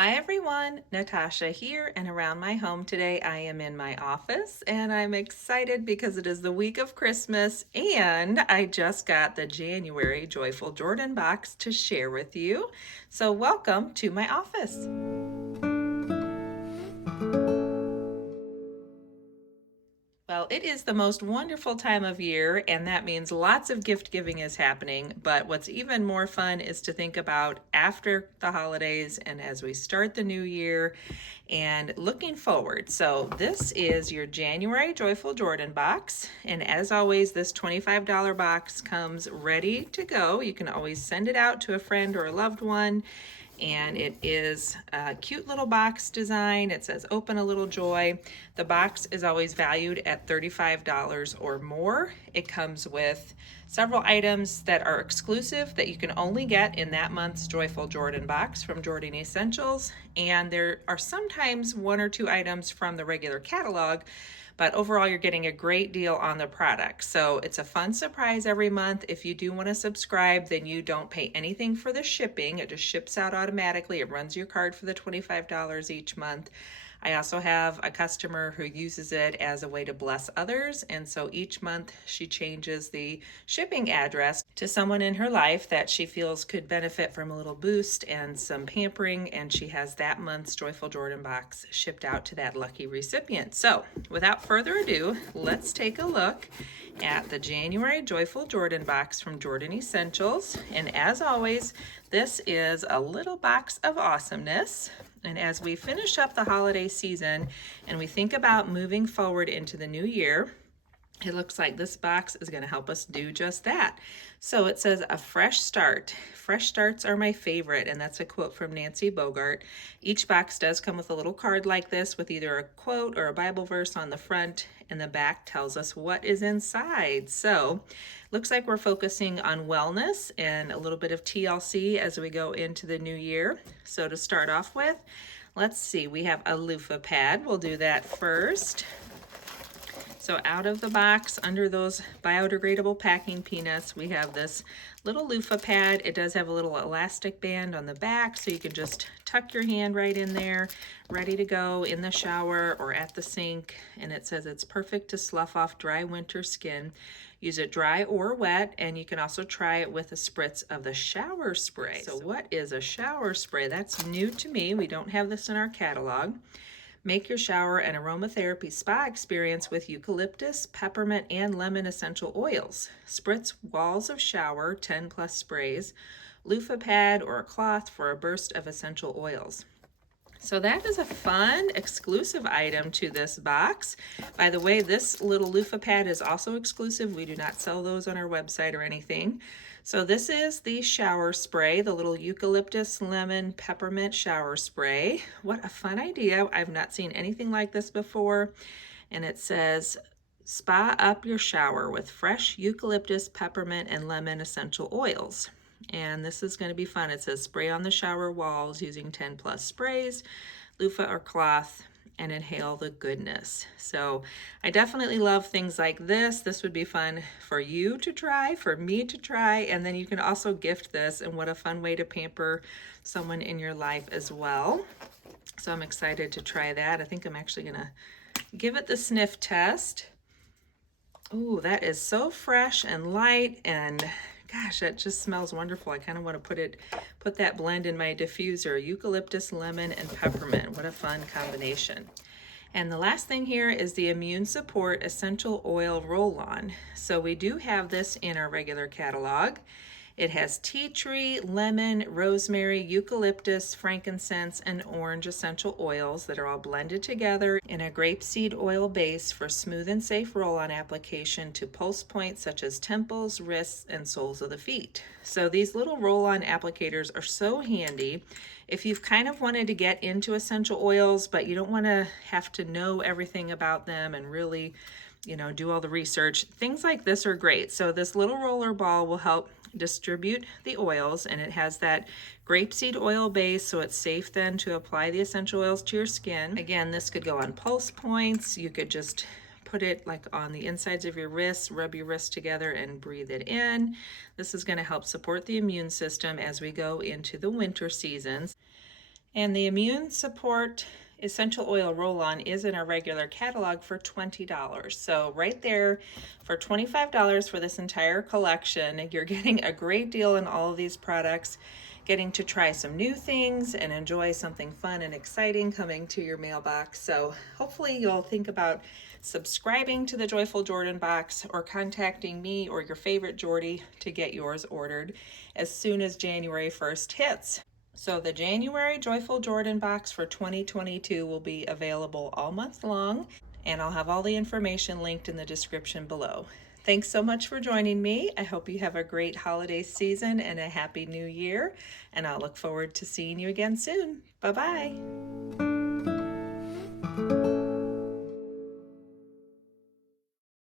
Hi everyone, Natasha here, and around my home today I am in my office and I'm excited because it is the week of Christmas and I just got the January Joyful Jordan box to share with you. So welcome to my office. Well, it is the most wonderful time of year, and that means lots of gift giving is happening. But what's even more fun is to think about after the holidays and as we start the new year and looking forward. So, this is your January Joyful Jordan box. And as always, this $25 box comes ready to go. You can always send it out to a friend or a loved one, and it is a cute little box design. It says open a little joy. The box is always valued at $35 or more. It comes with several items that are exclusive that you can only get in that month's Joyful Jordan box from Jordan Essentials, and there are sometimes one or two items from the regular catalog, but overall you're getting a great deal on the product. So it's a fun surprise every month. If you do want to subscribe, then you don't pay anything for the shipping. It just ships out automatically. It runs your card for the $25 each month. I also have a customer who uses it as a way to bless others, and so each month she changes the shipping address to someone in her life that she feels could benefit from a little boost and some pampering, and she has that month's Joyful Jordan box shipped out to that lucky recipient. So without further ado, let's take a look at the January Joyful Jordan box from Jordan Essentials. And as always, this is a little box of awesomeness. And as we finish up the holiday season and we think about moving forward into the new year, it looks like this box is going to help us do just that. So it says a fresh start. Fresh starts are my favorite, and that's a quote from Nancy Bogart. Each box does come with a little card like this with either a quote or a Bible verse on the front, and the back tells us what is inside. So looks like we're focusing on wellness and a little bit of TLC as we go into the new year. So to start off with, let's see, we have a loofah pad. We'll do that first. So out of the box, under those biodegradable packing peanuts, we have this little loofah pad. It does have a little elastic band on the back, so you can just tuck your hand right in there, ready to go in the shower or at the sink. And it says it's perfect to slough off dry winter skin. Use it dry or wet, and you can also try it with a spritz of the shower spray. So what is a shower spray? That's new to me. We don't have this in our catalog. Make your shower an aromatherapy spa experience with eucalyptus, peppermint, and lemon essential oils. Spritz walls of shower, 10 plus sprays, loofah pad or a cloth for a burst of essential oils. So that is a fun exclusive item to this box. By the way, this little loofah pad is also exclusive. We do not sell those on our website or anything. So this is the shower spray, the little eucalyptus lemon peppermint shower spray. What a fun idea. I've not seen anything like this before. And it says, spa up your shower with fresh eucalyptus, peppermint, and lemon essential oils. And this is going to be fun. It says spray on the shower walls using 10 plus sprays, loofah or cloth, and inhale the goodness. So I definitely love things like this. This would be fun for you to try, for me to try, and then you can also gift this, and what a fun way to pamper someone in your life as well. So I'm excited to try that. I think I'm actually gonna give it the sniff test. Ooh, that is so fresh and light, and gosh, that just smells wonderful. I kind of want to put that blend in my diffuser. Eucalyptus, lemon, and peppermint. What a fun combination. And the last thing here is the Immune Support Essential Oil Roll-On. So we do have this in our regular catalog. It has tea tree, lemon, rosemary, eucalyptus, frankincense, and orange essential oils that are all blended together in a grapeseed oil base for smooth and safe roll-on application to pulse points such as temples, wrists, and soles of the feet. So these little roll-on applicators are so handy if you've kind of wanted to get into essential oils, but you don't want to have to know everything about them and really, do all the research. Things like this are great. So this little roller ball will help distribute the oils, and it has that grapeseed oil base, so it's safe then to apply the essential oils to your skin. Again, this could go on pulse points. You could just put it like on the insides of your wrists, rub your wrists together and breathe it in. This is going to help support the immune system as we go into the winter seasons. And the Immune Support Essential Oil Roll-On is in our regular catalog for $20. So right there for $25 for this entire collection, you're getting a great deal in all of these products, getting to try some new things and enjoy something fun and exciting coming to your mailbox. So hopefully you'll think about subscribing to the Joyful Jordan box or contacting me or your favorite Jordy to get yours ordered as soon as January 1st hits. So the January Joyful Jordan box for 2022 will be available all month long, and I'll have all the information linked in the description below. Thanks so much for joining me. I hope you have a great holiday season and a happy new year, and I'll look forward to seeing you again soon. Bye-bye.